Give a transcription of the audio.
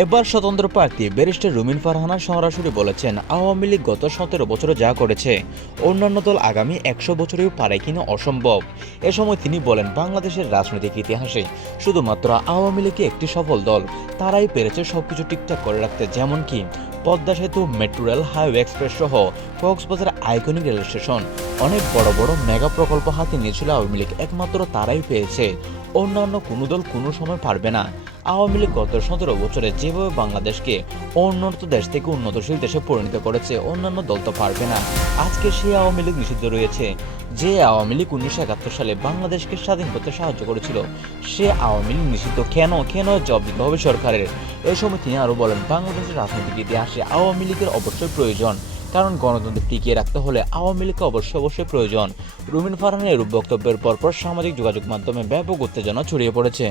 এবার স্বতন্ত্র প্রার্থী ব্যারিস্টার রুমিন ফারহানা সরাসরি বলেছেন, আওয়ামী লীগ গত 17 বছরে যা করেছে অন্যান্য দল আগামী 100 বছরেও পারে কিনা অসম্ভব। এ সময় তিনি বলেন, বাংলাদেশের রাজনৈতিক ইতিহাসে শুধুমাত্র আওয়ামী লীগই একটি সফল দল, তারাই পেরেছে সবকিছু ঠিকঠাক করে রাখতে, যেমন কি পদ্মা সেতু, মেট্রো রেল, হাইওয়ে এক্সপ্রেস সহ কক্সবাজার আইকনিক রেল স্টেশন, অনেক বড় বড় মেগা প্রকল্প হাতে নিয়েছিল আওয়ামী লীগ, একমাত্র তারাই পেয়েছে, অন্যান্য কোনো দল কোনো সময় পারবে না। আওয়ামী লীগ গত 17 বছরে যেভাবে বাংলাদেশকে উন্নত দেশ থেকে উন্নতশীল দেশে পরিণত করেছে, অন্যান্য দল তো পারবে না। আজকে সেই আওয়ামী লীগ নিষিদ্ধ রয়েছে, যে আওয়ামী লীগ 1971 সালে বাংলাদেশকে স্বাধীন করতে সাহায্য করেছিল, সে আওয়ামী লীগ নিষিদ্ধ কেন কেন জবাব দিতে হবে সরকারের। এই সময় তিনি আরো বলেন, বাংলাদেশের রাজনৈতিক ইতিহাসে আওয়ামী লীগের অবশ্যই প্রয়োজন, কারণ গণতন্ত্র টিকিয়ে রাখতে হলে আওয়ামী লীগকে অবশ্যই প্রয়োজন। রুমিন ফারহানের এরূপ বক্তব্যের পরপর সামাজিক যোগাযোগ মাধ্যমে ব্যাপক উত্তেজনা ছড়িয়ে পড়েছে।